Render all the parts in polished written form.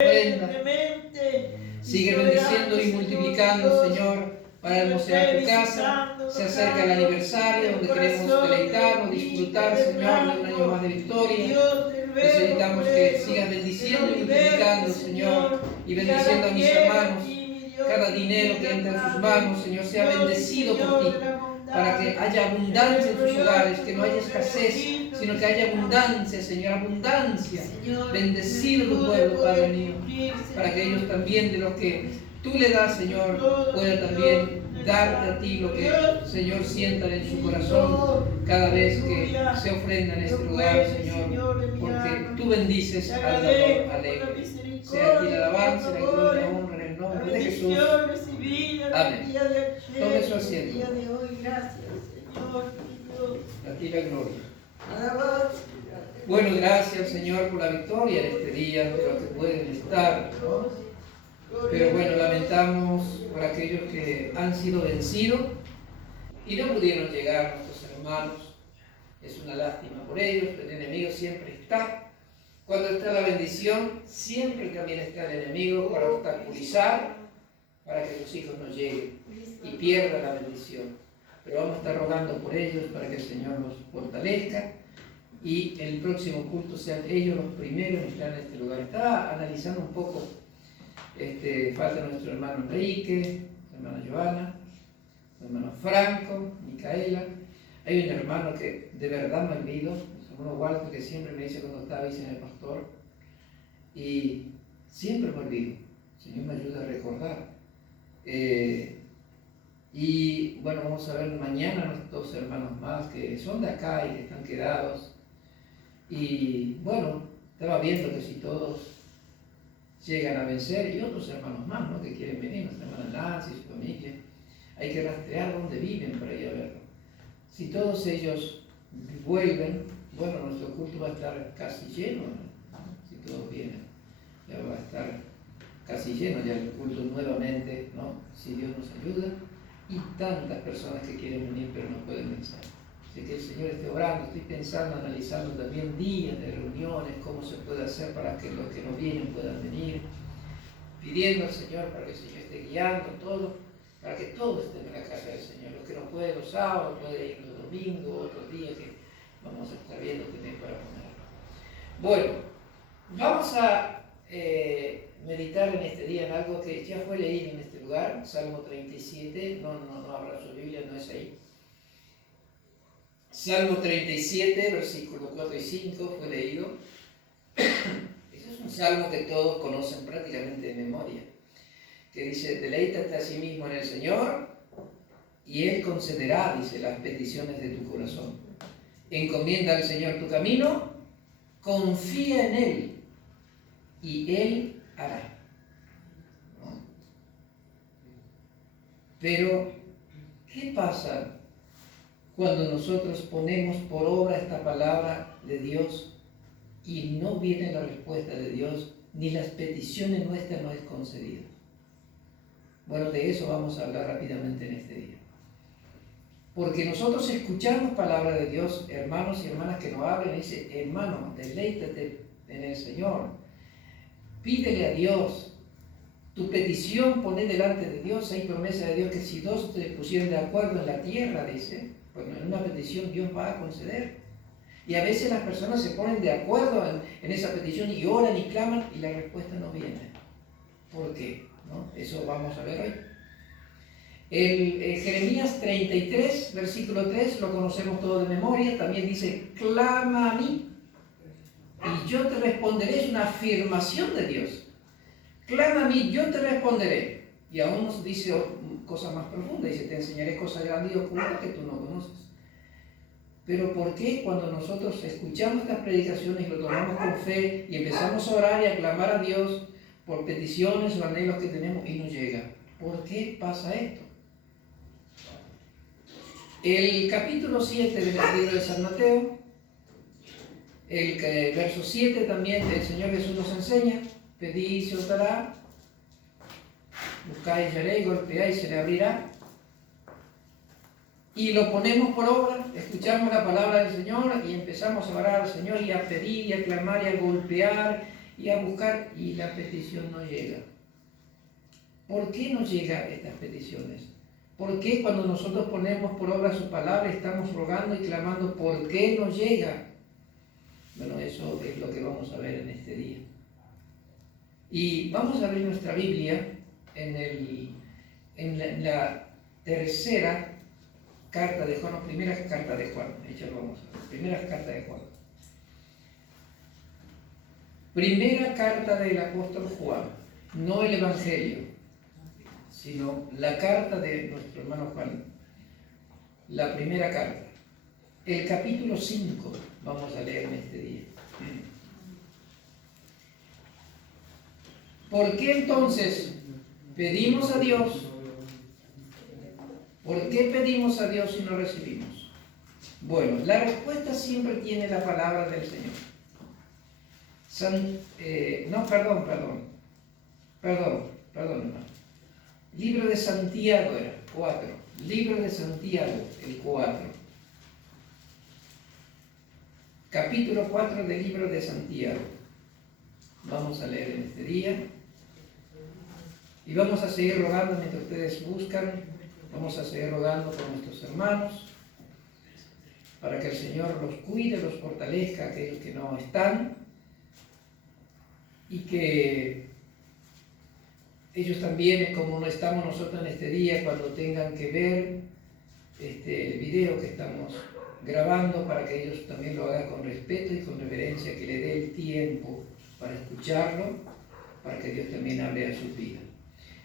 ofrenda. Sigue bendiciendo y multiplicando, Señor, para hermosear tu casa. Se acerca el aniversario donde queremos deleitarnos, disfrutar, Señor, de un año más de victoria. Necesitamos que sigas bendiciendo y multiplicando, Señor, y bendiciendo a mis hermanos. Cada dinero que entra en sus manos, Señor, sea bendecido por ti, para que haya abundancia en sus hogares, que no haya escasez, sino que haya abundancia, Señor, abundancia. Bendecido tu pueblo, Padre mío, para que ellos también de lo que tú le das, Señor, puedan también darte a ti lo que, Señor, sientan en su corazón cada vez que se ofrenda en este lugar, Señor, porque tú bendices al dador alegre. Sea a ti la alabanza, la gloria, la honra en el nombre de Jesús. Amén. Tome su asiento. A ti la gloria. Bueno, gracias, Señor, por la victoria en este día, de los que pueden estar, ¿no? Pero bueno, lamentamos por aquellos que han sido vencidos y no pudieron llegar, nuestros hermanos. Es una lástima por ellos, pero el enemigo siempre está. Cuando está la bendición, siempre también está el enemigo para obstaculizar, para que los hijos no lleguen y pierdan la bendición. Pero vamos a estar rogando por ellos para que el Señor los fortalezca y el próximo culto sean ellos los primeros en estar en este lugar. Estaba analizando un poco, falta nuestro hermano Enrique, hermana Joana, hermano Franco, Micaela. Hay un hermano que de verdad me olvido, el hermano Walter, que siempre me dice cuando estaba diciendo el pastor, y siempre me olvido. El Señor me ayuda a recordar. Y bueno, vamos a ver mañana a nuestros hermanos más que son de acá y que están quedados. Y bueno, estaba viendo que si todos llegan a vencer, y otros hermanos más, ¿no?, que quieren venir, nuestra hermana Nancy, su familia, hay que rastrear dónde viven para ir a verlo. Si todos ellos vuelven, bueno, nuestro culto va a estar casi lleno, ¿no? Si todos vienen, ya va a estar casi lleno ya el culto nuevamente, ¿no?, si Dios nos ayuda, y tantas personas que quieren venir pero no pueden vencer. Así que el Señor esté orando, estoy pensando, analizando también días de reuniones, cómo se puede hacer para que los que no vienen puedan venir, pidiendo al Señor para que el Señor esté guiando todo, para que todos estén en la casa del Señor. Los que no pueden los sábados, pueden ir los domingos, otros días que vamos a estar viendo también para ponerlo. Bueno, vamos a meditar en este día en algo que ya fue leído en este lugar, Salmo 37, no abra su Biblia, no es ahí. Salmo 37, versículos 4 y 5 fue leído. Ese es un salmo que todos conocen prácticamente de memoria, que dice: deleítate a sí mismo en el Señor y Él concederá, dice, las peticiones de tu corazón. Encomienda al Señor tu camino, confía en Él y Él hará. ¿No? Pero, ¿qué pasa cuando nosotros ponemos por obra esta palabra de Dios y no viene la respuesta de Dios, ni las peticiones nuestras no es concedida? Bueno, de eso vamos a hablar rápidamente en este día. Porque nosotros escuchamos palabra de Dios, hermanos y hermanas que nos hablan y dicen: hermano, deleítate en el Señor, pídele a Dios, tu petición poné delante de Dios. Hay promesa de Dios que si dos te pusieron de acuerdo en la tierra, dice, bueno, en una petición Dios va a conceder. Y a veces las personas se ponen de acuerdo en esa petición y oran y claman y la respuesta no viene. ¿Por qué? ¿No? Eso vamos a ver hoy. El Jeremías 33, versículo 3, lo conocemos todo de memoria, también dice: clama a mí y yo te responderé. Es una afirmación de Dios. Clama a mí, yo te responderé. Y aún nos dice cosas más profundas, dice: te enseñaré cosas grandes y ocultas que tú no conoces. Pero ¿por qué cuando nosotros escuchamos estas predicaciones y lo tomamos con fe y empezamos a orar y a clamar a Dios por peticiones o anhelos que tenemos y no llega? ¿Por qué pasa esto? El capítulo 7 del libro de San Mateo, el verso 7 también, el Señor Jesús nos enseña: pedid y se os dará, buscáis y haréis, golpeáis y se le abrirá. Y lo ponemos por obra, escuchamos la palabra del Señor y empezamos a orar al Señor y a pedir y a clamar y a golpear y a buscar y la petición no llega. ¿Por qué no llegan estas peticiones? ¿Por qué cuando nosotros ponemos por obra su palabra estamos rogando y clamando? ¿Por qué no llega? Bueno, eso es lo que vamos a ver en este día. Y vamos a abrir nuestra Biblia en la tercera carta de Juan, o primera carta de Juan. Hecho, vamos a ver. Primera carta de Juan. Primera carta del apóstol Juan, no el Evangelio, sino la carta de nuestro hermano Juan, la primera carta. El capítulo 5 vamos a leer en este día. ¿Por qué entonces pedimos a Dios? ¿Por qué pedimos a Dios y no recibimos? Bueno, la respuesta siempre tiene la palabra del Señor. Perdón. Libro de Santiago era 4. Libro de Santiago, el 4. Capítulo 4 del libro de Santiago. Vamos a leer en este día. Y vamos a seguir rogando mientras ustedes buscan. Vamos a seguir rogando por nuestros hermanos, para que el Señor los cuide, los fortalezca, aquellos que no están, y que ellos también, como no estamos nosotros en este día, cuando tengan que ver el video que estamos grabando, para que ellos también lo hagan con respeto y con reverencia, que le dé el tiempo para escucharlo, para que Dios también hable a sus vidas.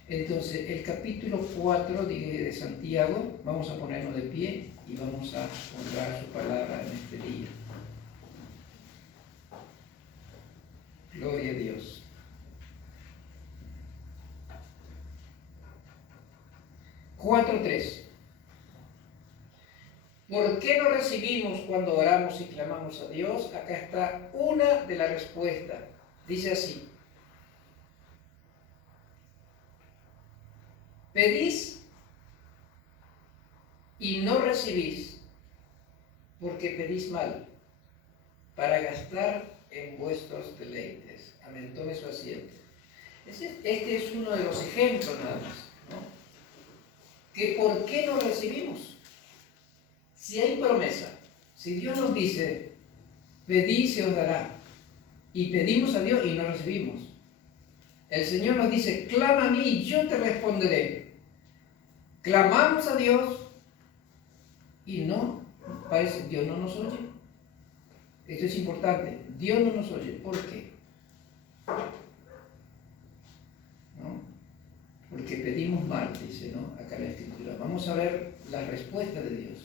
Entonces, el capítulo 4 de Santiago, vamos a ponernos de pie y vamos a honrar su palabra en este día. Gloria a Dios. Cuatro 3. ¿Por qué no recibimos cuando oramos y clamamos a Dios? Acá está una de las respuestas. Dice así: pedís y no recibís, porque pedís mal, para gastar en vuestros deleites. Amén. Tome su asiento. Este es uno de los ejemplos nada más, ¿no? Que ¿por qué no recibimos? Si hay promesa, si Dios nos dice, pedid se os dará, y pedimos a Dios y no recibimos. El Señor nos dice, clama a mí y yo te responderé. Clamamos a Dios y no, parece Dios no nos oye. Esto es importante, Dios no nos oye. ¿Por qué? ¿No? Porque pedimos mal, dice, ¿no? Acá en la Escritura. Vamos a ver la respuesta de Dios.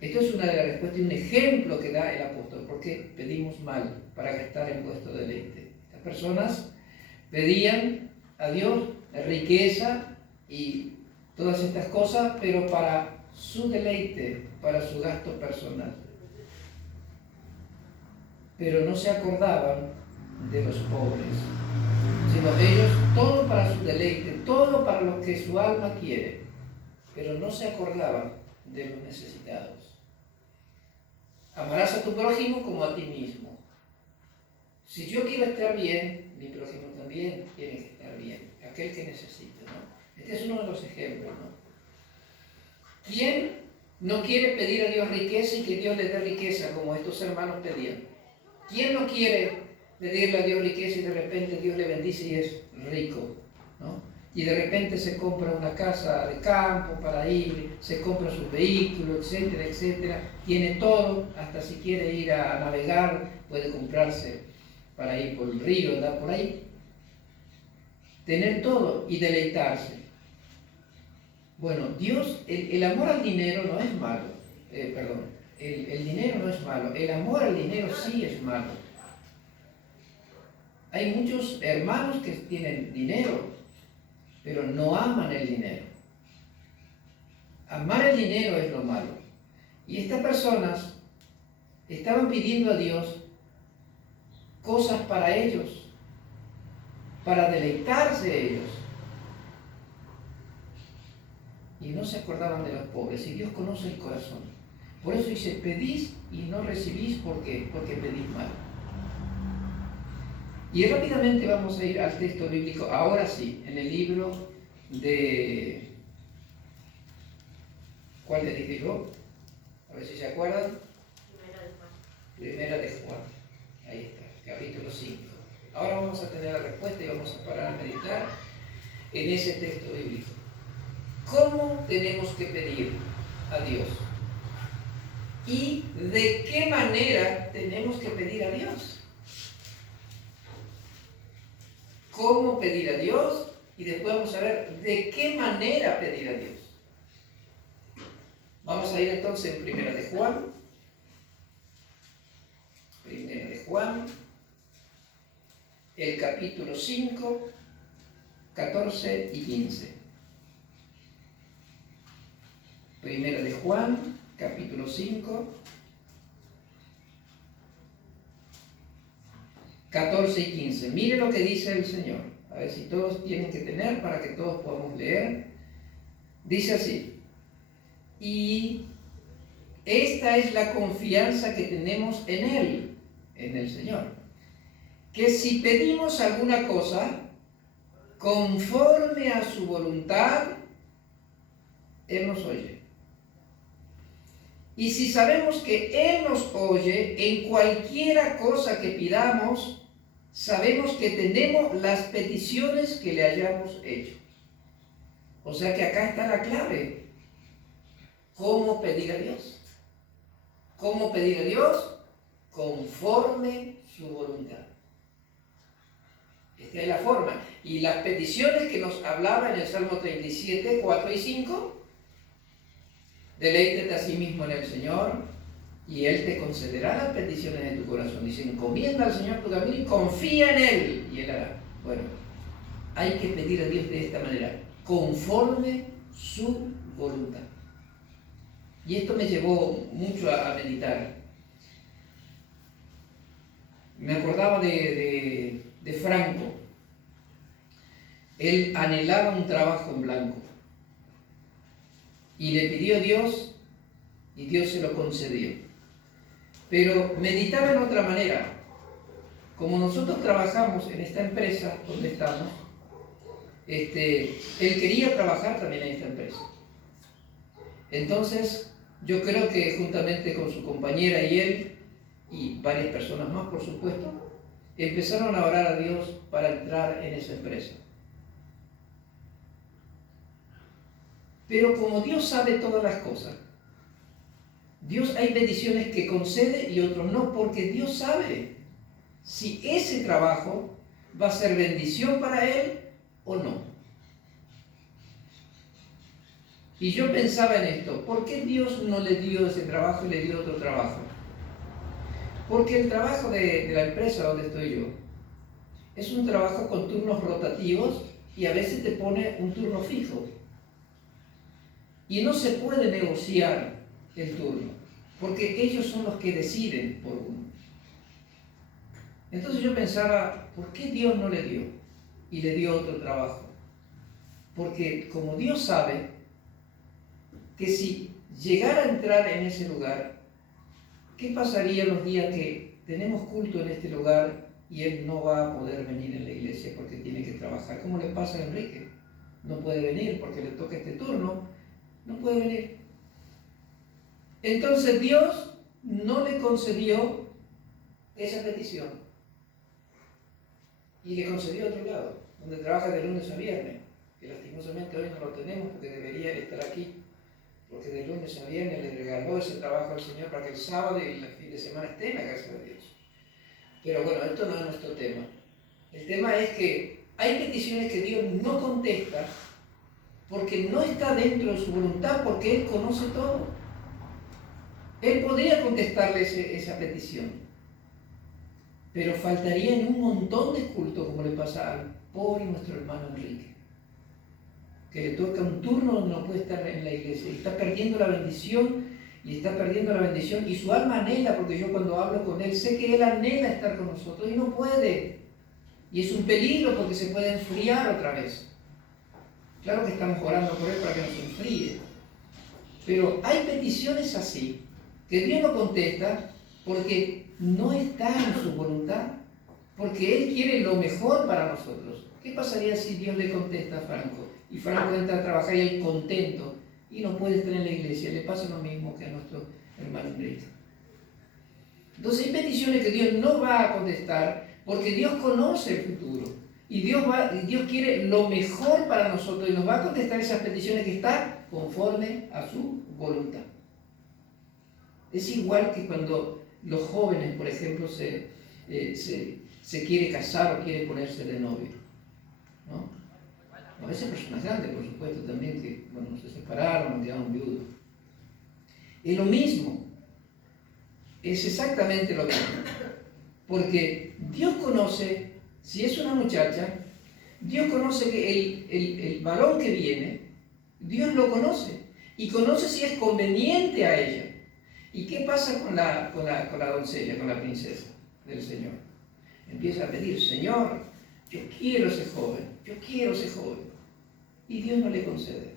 Esto es una de las respuestas y un ejemplo que da el apóstol. ¿Por qué pedimos mal? Para gastar en vuestro deleite. Estas personas pedían a Dios riqueza y todas estas cosas, pero para su deleite, para su gasto personal. Pero no se acordaban de los pobres, sino ellos todo para su deleite, todo para lo que su alma quiere, pero no se acordaban de los necesitados. Amarás a tu prójimo como a ti mismo. Si yo quiero estar bien, mi prójimo también tiene que estar bien, aquel que necesita, ¿no? Este es uno de los ejemplos, ¿no? ¿Quién no quiere pedir a Dios riqueza y que Dios le dé riqueza como estos hermanos pedían? ¿Quién no quiere pedirle a Dios riqueza y de repente Dios le bendice y es rico, ¿no? Y de repente se compra una casa de campo para ir, se compra su vehículo, etcétera, etcétera. Tiene todo, hasta si quiere ir a navegar, puede comprarse para ir por el río, andar por ahí. Tener todo y deleitarse. Bueno, Dios, el amor al dinero no es malo. El dinero no es malo. El amor al dinero sí es malo. Hay muchos hermanos que tienen dinero, pero no aman el dinero. Amar el dinero es lo malo. Y estas personas estaban pidiendo a Dios cosas para ellos, para deleitarse ellos. Y no se acordaban de los pobres. Y Dios conoce el corazón. Por eso dice, pedís y no recibís. ¿Por qué? Porque pedís mal. Y rápidamente vamos a ir al texto bíblico, ahora sí, en el libro de... ¿Cuál le dije yo? A ver si se acuerdan. Primera de Juan. Ahí está, capítulo 5. Ahora vamos a tener la respuesta y vamos a parar a meditar en ese texto bíblico. ¿Cómo tenemos que pedir a Dios? ¿Y de qué manera tenemos que pedir a Dios? ¿Cómo pedir a Dios? Y después vamos a ver de qué manera pedir a Dios. Vamos a ir entonces en Primera de Juan. Primera de Juan, el capítulo 5, 14 y 15. Primera de Juan, capítulo 5, 14 y 15. Mire lo que dice el Señor. A ver si todos tienen que tener para que todos podamos leer. Dice así. Y esta es la confianza que tenemos en Él, en el Señor. Que si pedimos alguna cosa conforme a su voluntad, Él nos oye. Y si sabemos que Él nos oye en cualquiera cosa que pidamos, sabemos que tenemos las peticiones que le hayamos hecho. O sea que acá está la clave. ¿Cómo pedir a Dios? ¿Cómo pedir a Dios? Conforme su voluntad. Esta es la forma. Y las peticiones que nos hablaba en el Salmo 37, 4 y 5, deleítete a sí mismo en el Señor y Él te concederá las peticiones de tu corazón. Dice, encomienda al Señor tu camino y confía en Él y Él hará. Bueno, hay que pedir a Dios de esta manera, conforme su voluntad. Y esto me llevó mucho a meditar. Me acordaba de Franco. Él anhelaba un trabajo en blanco. Y le pidió a Dios y Dios se lo concedió. Pero meditaba en otra manera. Como nosotros trabajamos en esta empresa donde estamos, él quería trabajar también en esta empresa. Entonces, yo creo que juntamente con su compañera y él, y varias personas más, por supuesto, empezaron a orar a Dios para entrar en esa empresa. Pero como Dios sabe todas las cosas, Dios hay bendiciones que concede y otros no, porque Dios sabe si ese trabajo va a ser bendición para él o no. Y yo pensaba en esto, ¿por qué Dios no le dio ese trabajo y le dio otro trabajo? Porque el trabajo de la empresa donde estoy yo es un trabajo con turnos rotativos y a veces te pone un turno fijo. Y no se puede negociar el turno, porque ellos son los que deciden por uno. Entonces yo pensaba, ¿por qué Dios no le dio? Y le dio otro trabajo. Porque como Dios sabe que si llegara a entrar en ese lugar, ¿qué pasaría los días que tenemos culto en este lugar y él no va a poder venir en la iglesia porque tiene que trabajar? ¿Cómo le pasa a Enrique? No puede venir porque le toca este turno, no puede venir. Entonces Dios no le concedió esa petición y le concedió otro lado, donde trabaja de lunes a viernes, que lastimosamente hoy no lo tenemos porque debería estar aquí. Porque de lunes a viernes le regaló ese trabajo al Señor para que el sábado y el fin de semana esté en la casa de Dios. Pero bueno, esto no es nuestro tema. El tema es que hay peticiones que Dios no contesta porque no está dentro de su voluntad, porque Él conoce todo. Él podría contestarle esa petición, pero faltaría en un montón de cultos, como le pasa al pobre nuestro hermano Enrique, que le toca un turno donde no puede estar en la iglesia y está perdiendo la bendición y su alma anhela, porque yo cuando hablo con él sé que él anhela estar con nosotros y no puede, y es un peligro porque se puede enfriar otra vez. Claro que estamos orando por él para que no se enfríe, pero hay peticiones así que Dios no contesta porque no está en su voluntad. porque Él quiere lo mejor para nosotros. ¿Qué pasaría si Dios le contesta a Franco? Y Franco entra a trabajar y él contento y no puede estar en la iglesia. Le pasa lo mismo que a nuestro hermano Brito. Entonces hay peticiones que Dios no va a contestar porque Dios conoce el futuro. Y Dios quiere lo mejor para nosotros y nos va a contestar esas peticiones que están conforme a su voluntad. Es igual que cuando los jóvenes, por ejemplo, se quiere casar o quiere ponerse de novio, ¿no? A veces personas grandes, por supuesto, también que se separaron o quedaron viudos. Es lo mismo, es exactamente lo mismo, porque Dios conoce, si es una muchacha, Dios conoce que el varón que viene, Dios lo conoce, y conoce si es conveniente a ella. ¿Y qué pasa con la doncella, con la princesa del Señor? Empieza a pedir, Señor, yo quiero ese joven, yo quiero ese joven. Y Dios no le concede,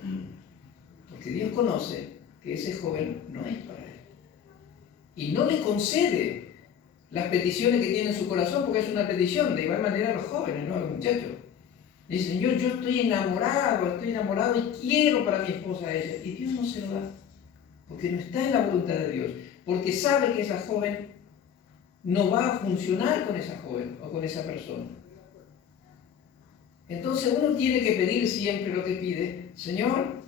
porque Dios conoce que ese joven no es para él. Y no le concede las peticiones que tiene en su corazón, porque es una petición, de igual manera a los jóvenes, no a los muchachos. Dice, Señor, yo estoy enamorado y quiero para mi esposa a ella. Y Dios no se lo da, porque no está en la voluntad de Dios, porque sabe que esa joven no va a funcionar con esa joven o con esa persona. Entonces uno tiene que pedir siempre lo que pide, Señor,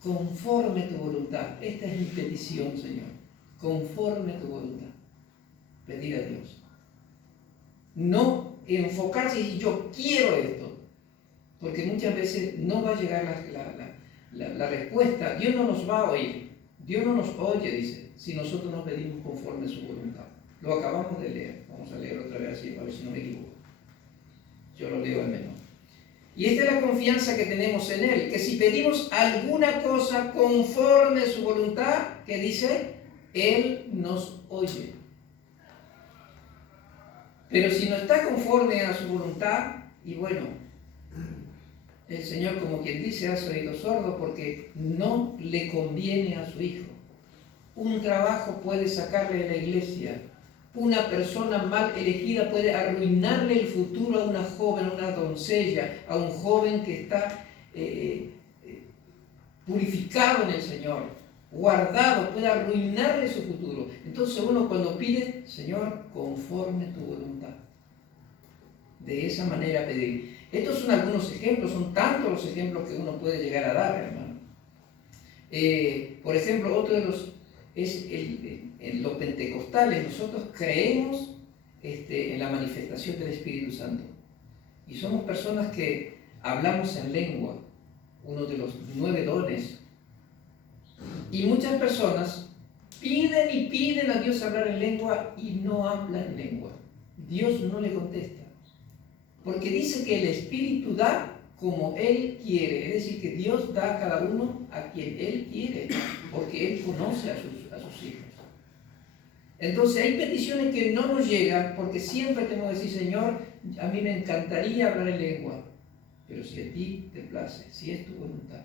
conforme tu voluntad. Esta es mi petición, Señor, conforme tu voluntad. Pedir a Dios. No enfocarse y decir, yo quiero esto, porque muchas veces no va a llegar la respuesta. Dios no nos va a oír. Dios no nos oye, dice, si nosotros nos pedimos conforme a su voluntad. Lo acabamos de leer. Vamos a leer otra vez así, a ver si no me equivoco. Yo lo leo al menos. Y esta es la confianza que tenemos en Él, que si pedimos alguna cosa conforme a su voluntad, que dice, Él nos oye. Pero si no está conforme a su voluntad, y bueno, el Señor, como quien dice, ha oído sordo porque no le conviene a su hijo. Un trabajo puede sacarle de la iglesia. Una persona mal elegida puede arruinarle el futuro a una joven, a una doncella, a un joven que está purificado en el Señor, guardado, puede arruinarle su futuro. Entonces uno cuando pide, Señor, conforme tu voluntad. De esa manera pedir. Estos son algunos ejemplos, son tantos los ejemplos que uno puede llegar a dar, hermano. Por ejemplo, otro de los es en los pentecostales. Nosotros creemos en la manifestación del Espíritu Santo. Y somos personas que hablamos en lengua, uno de los 9 dones. Y muchas personas piden y piden a Dios hablar en lengua y no hablan en lengua. Dios no le contesta. Porque dice que el Espíritu da como Él quiere. Es decir, que Dios da a cada uno a quien Él quiere, porque Él conoce a sus hijos. Entonces hay peticiones que no nos llegan, porque siempre tenemos que decir, Señor, a mí me encantaría hablar en lengua, pero si a ti te place, si es tu voluntad.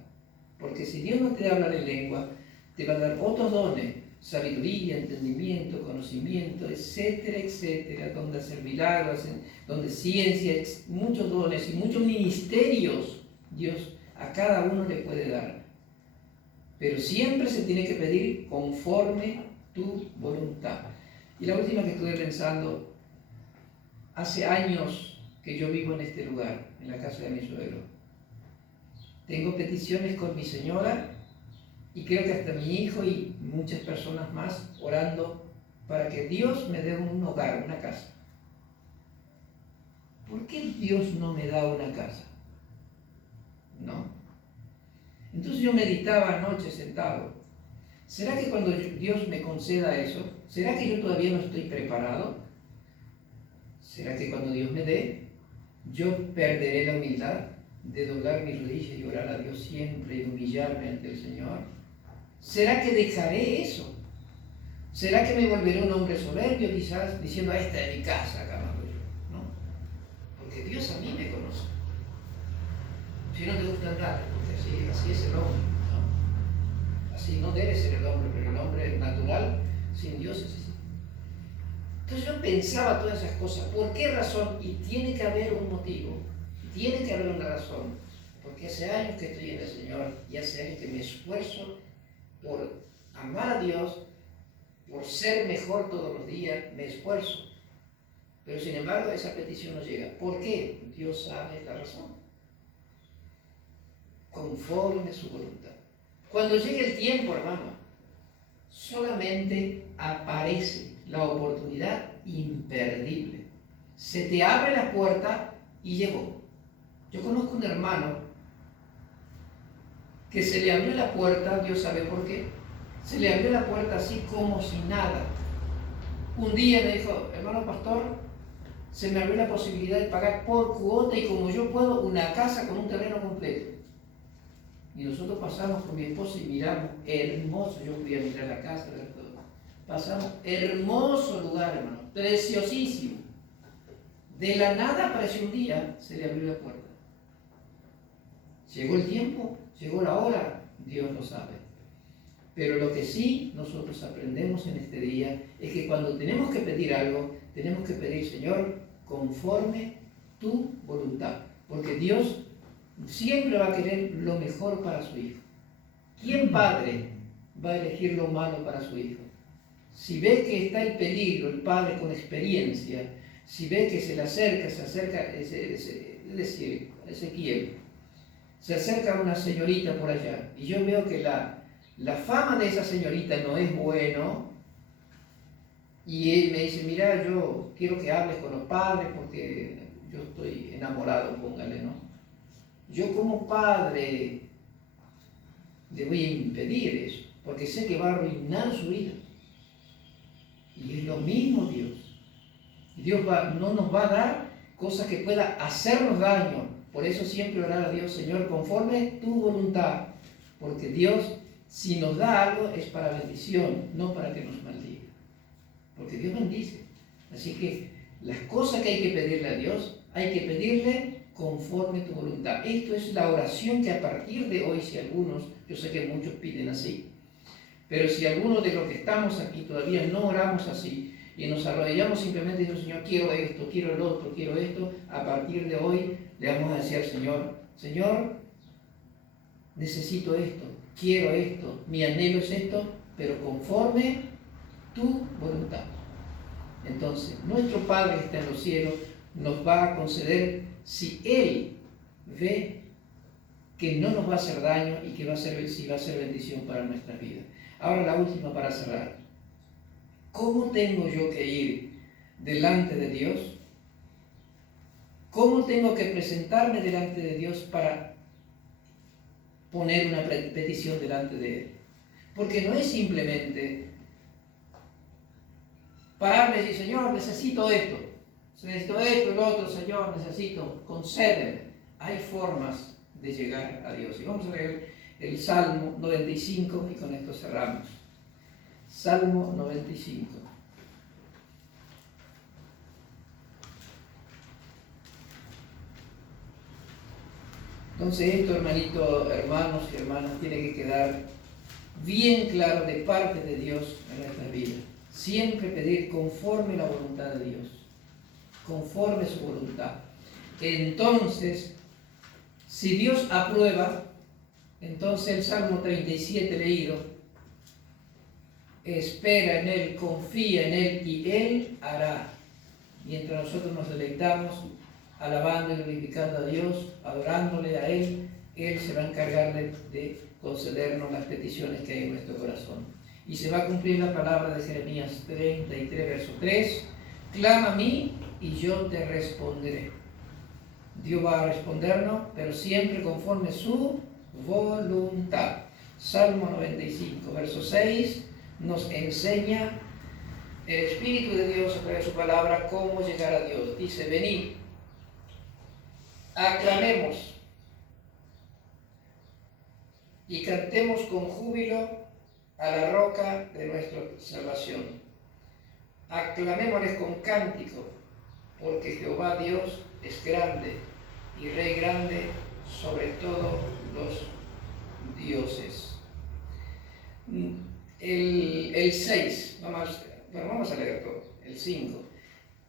Porque si Dios no te da hablar en lengua, te va a dar otros dones, sabiduría, entendimiento, conocimiento, etcétera, etcétera, donde hacer milagros, donde ciencia, muchos dones y muchos ministerios Dios a cada uno le puede dar. Pero siempre se tiene que pedir conforme tu voluntad. Y la última que estuve pensando, hace años que yo vivo en este lugar, en la casa de mi suegro. Tengo peticiones con mi señora y creo que hasta mi hijo y muchas personas más orando para que Dios me dé un hogar, una casa. ¿Por qué Dios no me da una casa? ¿No? Entonces yo meditaba anoche sentado. ¿Será que cuando Dios me conceda eso, será que yo todavía no estoy preparado? ¿Será que cuando Dios me dé, yo perderé la humildad de doblar mis rodillas y orar a Dios siempre y humillarme ante el Señor? ¿Será que dejaré eso? ¿Será que me volveré un hombre soberbio quizás diciendo, esta es mi casa, acá mando yo? No, porque Dios a mí me conoce. Si no te gusta andar, porque así es el hombre, ¿no? Así no debe ser el hombre, pero el hombre natural sin Dios es así. Entonces yo pensaba todas esas cosas. ¿Por qué razón? Y tiene que haber un motivo, tiene que haber una razón. Porque hace años que estoy en el Señor y hace años que me esfuerzo por amar a Dios, por ser mejor todos los días, me esfuerzo. Pero sin embargo esa petición no llega. ¿Por qué? Dios sabe la razón. Conforme su voluntad. Cuando llegue el tiempo, hermano, solamente aparece la oportunidad imperdible. Se te abre la puerta y llegó. Yo conozco un hermano que se le abrió la puerta, Dios sabe por qué, se le abrió la puerta así como si nada. Un día me dijo, hermano pastor, se me abrió la posibilidad de pagar por cuota y como yo puedo, una casa con un terreno completo. Y nosotros pasamos con mi esposa y miramos, hermoso, yo fui a mirar la casa, ver todo. Pasamos, hermoso lugar, hermano, preciosísimo. De la nada apareció un día, se le abrió la puerta. Llegó el tiempo, llegó la hora, Dios lo sabe. Pero lo que sí nosotros aprendemos en este día es que cuando tenemos que pedir algo, tenemos que pedir, Señor, conforme tu voluntad. Porque Dios siempre va a querer lo mejor para su hijo. ¿Quién padre va a elegir lo malo para su hijo? Si ve que está el peligro, el padre con experiencia, si ve que se acerca, es decir, Ezequiel, se acerca a una señorita por allá, y yo veo que la fama de esa señorita no es bueno, y él me dice, mira, yo quiero que hables con los padres porque yo estoy enamorado, póngale, ¿no? Yo como padre le voy a impedir eso, porque sé que va a arruinar su vida. Y es lo mismo Dios. Dios no nos va a dar cosas que pueda hacernos daño. Por eso siempre orar a Dios, Señor, conforme tu voluntad. Porque Dios, si nos da algo, es para bendición, no para que nos maldiga. Porque Dios bendice. Así que las cosas que hay que pedirle a Dios, hay que pedirle conforme tu voluntad. Esto es la oración que a partir de hoy, si algunos, yo sé que muchos piden así, pero si algunos de los que estamos aquí todavía no oramos así y nos arrodillamos simplemente y decimos, Señor, quiero esto, quiero el otro, quiero esto, a partir de hoy le vamos a decir al Señor, Señor, necesito esto, quiero esto, mi anhelo es esto, pero conforme tu voluntad. Entonces, nuestro Padre que está en los cielos nos va a conceder si Él ve que no nos va a hacer daño y que va a ser bendición para nuestras vidas. Ahora la última para cerrar. ¿Cómo tengo yo que ir delante de Dios? ¿Cómo tengo que presentarme delante de Dios para poner una petición delante de Él? Porque no es simplemente pararme y decir, Señor, necesito esto, el otro, Señor, necesito, concédeme. Hay formas de llegar a Dios. Y vamos a leer el Salmo 95 y con esto cerramos. Salmo 95. Entonces esto, hermanos y hermanas, tiene que quedar bien claro de parte de Dios en nuestras vidas. Siempre pedir conforme la voluntad de Dios, conforme su voluntad. Entonces, si Dios aprueba, entonces el Salmo 37 leído, espera en Él, confía en Él y Él hará. Mientras nosotros nos deleitamos, alabando y glorificando a Dios, adorándole a Él, Él se va a encargar de concedernos las peticiones que hay en nuestro corazón. Y se va a cumplir la palabra de Jeremías 33, verso 3, clama a mí y yo te responderé. Dios va a respondernos, pero siempre conforme su voluntad. Salmo 95, verso 6, nos enseña el Espíritu de Dios a través de su palabra cómo llegar a Dios. Dice, venid, aclamemos y cantemos con júbilo a la roca de nuestra salvación. Aclamémosles con cántico, porque Jehová Dios es grande y Rey grande sobre todos los dioses. El 6, vamos a leer todo. el 5.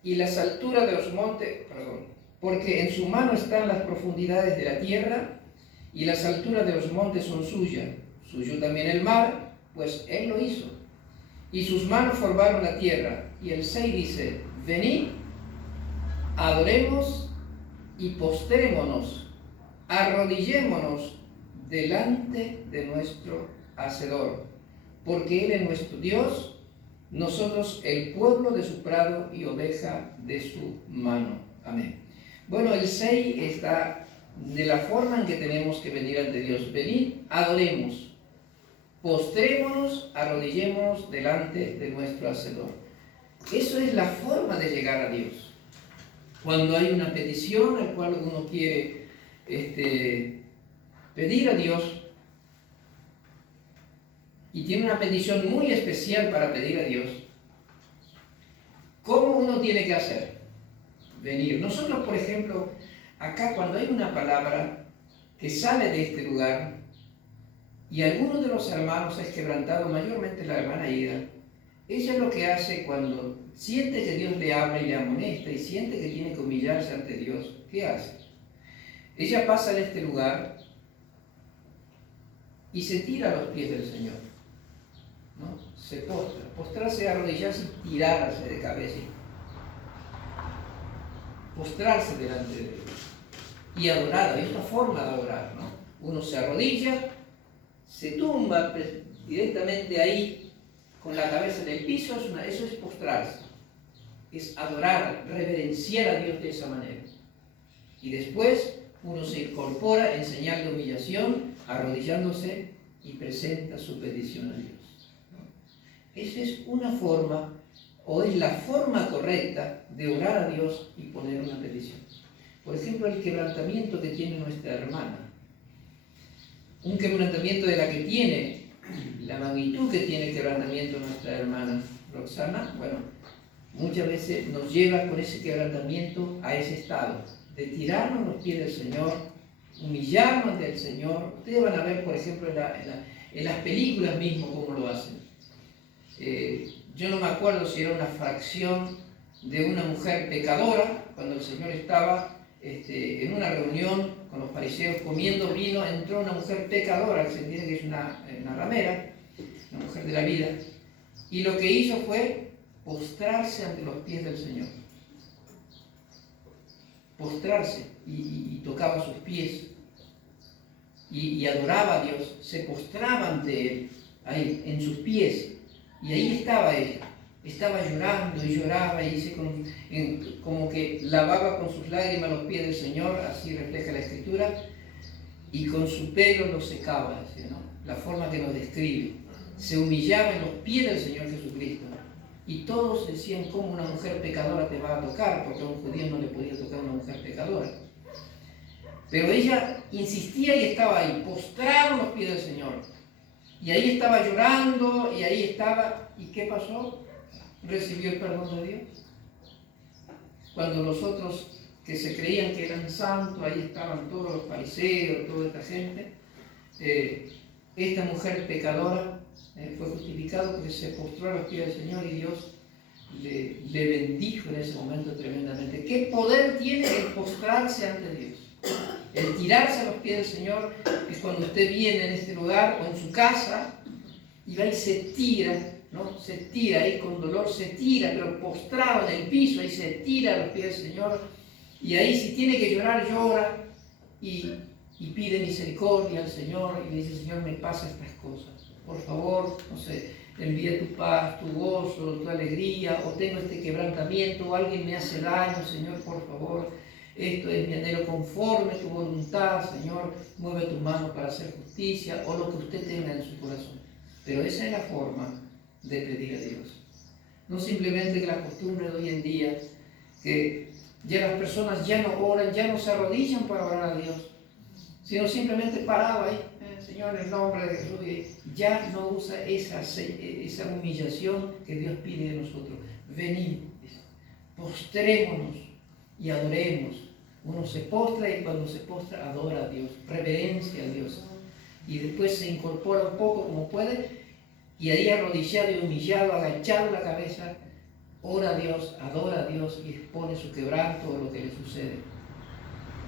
Y las alturas de los montes, porque en su mano están las profundidades de la tierra, y las alturas de los montes son suyas. Suyo también el mar, pues él lo hizo. Y sus manos formaron la tierra. Y el 6 dice, venid, adoremos y postrémonos, arrodillémonos delante de nuestro Hacedor, porque Él es nuestro Dios, nosotros el pueblo de su prado y oveja de su mano. Amén. Bueno, el 6 está de la forma en que tenemos que venir ante Dios. Venid, adoremos, postrémonos, arrodillémonos delante de nuestro Hacedor. Eso es la forma de llegar a Dios. Cuando hay una petición al cual uno quiere pedir a Dios, y tiene una petición muy especial para pedir a Dios, ¿cómo uno tiene que hacer? Venir. Nosotros, por ejemplo, acá cuando hay una palabra que sale de este lugar, y alguno de los hermanos es quebrantado, mayormente la hermana Ida, ella lo que hace cuando siente que Dios le habla y le amonesta y siente que tiene que humillarse ante Dios, ¿qué hace? Ella pasa en este lugar y se tira a los pies del Señor, ¿no? Se postra. Postrarse, arrodillarse y tirarse de cabeza. Postrarse delante de Dios. Y adorar, hay otra forma de adorar, ¿no? Uno se arrodilla, se tumba directamente ahí, con la cabeza en el piso, eso es postrarse, es adorar, reverenciar a Dios de esa manera. Y después uno se incorpora en señal de humillación, arrodillándose y presenta su petición a Dios, ¿no? Esa es una forma, o es la forma correcta de orar a Dios y poner una petición. Por ejemplo, el quebrantamiento que tiene nuestra hermana. Un quebrantamiento de la que tiene, la magnitud que tiene el quebrantamiento de nuestra hermana Roxana, bueno, muchas veces nos lleva con ese quebrantamiento a ese estado, de tirarnos a los pies del Señor, humillarnos ante el Señor. Ustedes van a ver, por ejemplo, en las películas mismo cómo lo hacen. Yo no me acuerdo si era una fracción de una mujer pecadora, cuando el Señor estaba en una reunión con los fariseos comiendo vino, entró una mujer pecadora, que se entiende que es una ramera, una mujer de la vida, y lo que hizo fue postrarse ante los pies del Señor. Postrarse, y tocaba sus pies, y adoraba a Dios, se postraba ante Él, ahí, en sus pies, y ahí estaba ella. Estaba llorando y lloraba y como que lavaba con sus lágrimas los pies del Señor, así refleja la Escritura, y con su pelo los secaba, ¿no? La forma que nos describe. Se humillaba en los pies del Señor Jesucristo. Y todos decían, ¿cómo una mujer pecadora te va a tocar? Porque a un judío no le podía tocar a una mujer pecadora. Pero ella insistía y estaba ahí, postrada en los pies del Señor. Y ahí estaba llorando, y ahí estaba, ¿y qué pasó? Recibió el perdón de Dios. Cuando los otros que se creían que eran santos, ahí estaban todos los fariseos, toda esta gente, esta mujer pecadora fue justificada porque se postró a los pies del Señor y Dios le bendijo en ese momento tremendamente. ¿Qué poder tiene el postrarse ante Dios? El tirarse a los pies del Señor es cuando usted viene en este lugar o en su casa y va y se tira, ¿no? Se tira ahí con dolor, se tira, pero postrado en el piso, ahí se tira a los pies del Señor, y ahí si tiene que llorar, llora, y pide misericordia al Señor, y le dice, Señor, me pasa estas cosas, por favor, no sé, envía tu paz, tu gozo, tu alegría, o tengo este quebrantamiento, o alguien me hace daño, Señor, por favor, esto es mi anhelo conforme a tu voluntad, Señor, mueve tu mano para hacer justicia, o lo que usted tenga en su corazón. Pero esa es la forma de pedir a Dios. No simplemente que la costumbre de hoy en día, que ya las personas ya no oran, ya no se arrodillan para orar a Dios, sino simplemente parado ahí, Señor, en el nombre de Jesús, ya no usa esa humillación que Dios pide de nosotros. Venid, postrémonos y adoremos. Uno se postra y cuando se postra adora a Dios, reverencia a Dios. Y después se incorpora un poco como puede, y ahí arrodillado y humillado, agachado la cabeza, ora a Dios, adora a Dios y expone su quebranto o lo que le sucede.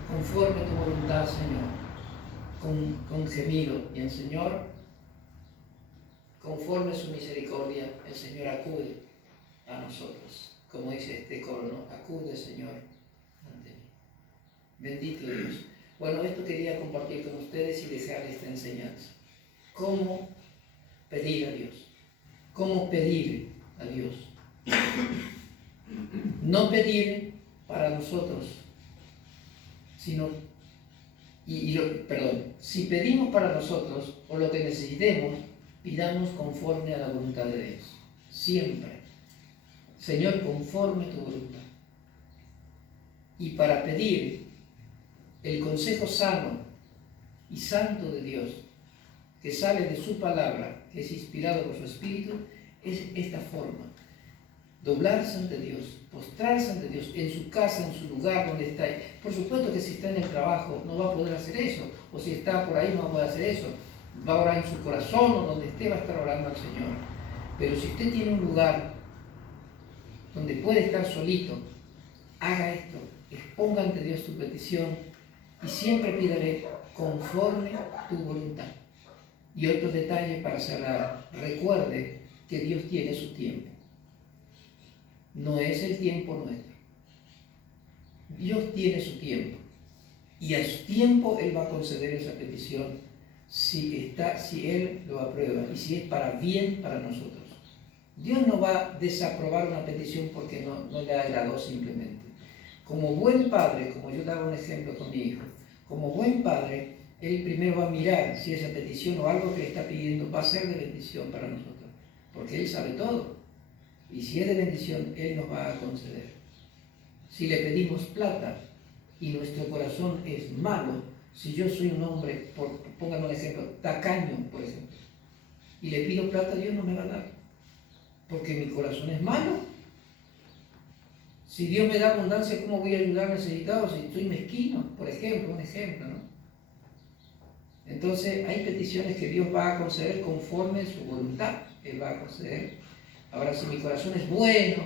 Conforme tu voluntad, Señor, con gemido. Y el Señor, conforme su misericordia, el Señor acude a nosotros. Como dice este coro, ¿no? Acude, Señor, ante mí. Bendito Dios. Bueno, esto quería compartir con ustedes y dejarles esta enseñanza. ¿Cómo pedir a Dios? ¿Cómo pedir a Dios? No pedir para nosotros, sino, si pedimos para nosotros o lo que necesitemos, pidamos conforme a la voluntad de Dios. Siempre. Señor, conforme tu voluntad. Y para pedir el consejo sano y santo de Dios, que sale de su palabra, que es inspirado por su Espíritu, es esta forma. Doblarse ante Dios, postrarse ante Dios, en su casa, en su lugar donde está. Por supuesto que si está en el trabajo no va a poder hacer eso, o si está por ahí no va a poder hacer eso. Va a orar en su corazón o donde esté, va a estar orando al Señor. Pero si usted tiene un lugar donde puede estar solito, haga esto, exponga ante Dios tu petición y siempre pídale conforme tu voluntad. Y otro detalle para cerrar, recuerde que Dios tiene su tiempo. No es el tiempo nuestro. Dios tiene su tiempo. Y a su tiempo Él va a conceder esa petición si Él lo aprueba y si es para bien para nosotros. Dios no va a desaprobar una petición porque no le agradó simplemente. Como buen padre, como yo daba un ejemplo con mi hijo, como buen padre, Él primero va a mirar si esa petición o algo que le está pidiendo va a ser de bendición para nosotros, porque Él sabe todo. Y si es de bendición, Él nos va a conceder. Si le pedimos plata y nuestro corazón es malo, si yo soy un hombre, pónganme un ejemplo, tacaño, por ejemplo, y le pido plata, Dios no me va a dar, porque mi corazón es malo. Si Dios me da abundancia, ¿cómo voy a ayudar a necesitados si estoy mezquino? Por ejemplo, un ejemplo, ¿no? Entonces, hay peticiones que Dios va a conceder conforme a su voluntad. Él va a conceder. Ahora, si mi corazón es bueno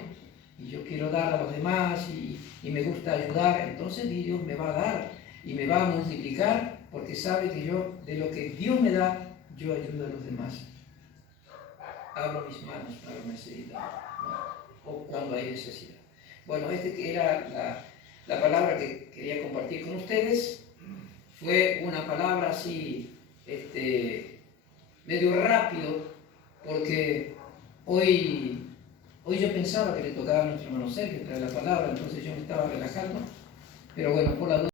y yo quiero dar a los demás y me gusta ayudar, entonces Dios me va a dar y me va a multiplicar porque sabe que yo, de lo que Dios me da, yo ayudo a los demás. Abro mis manos para la necesidad, ¿no? O cuando hay necesidad. Bueno, que era la palabra que quería compartir con ustedes. Fue una palabra así, medio rápido, porque hoy yo pensaba que le tocaba a nuestro hermano Sergio traer la palabra, entonces yo me estaba relajando, pero bueno, por la duda.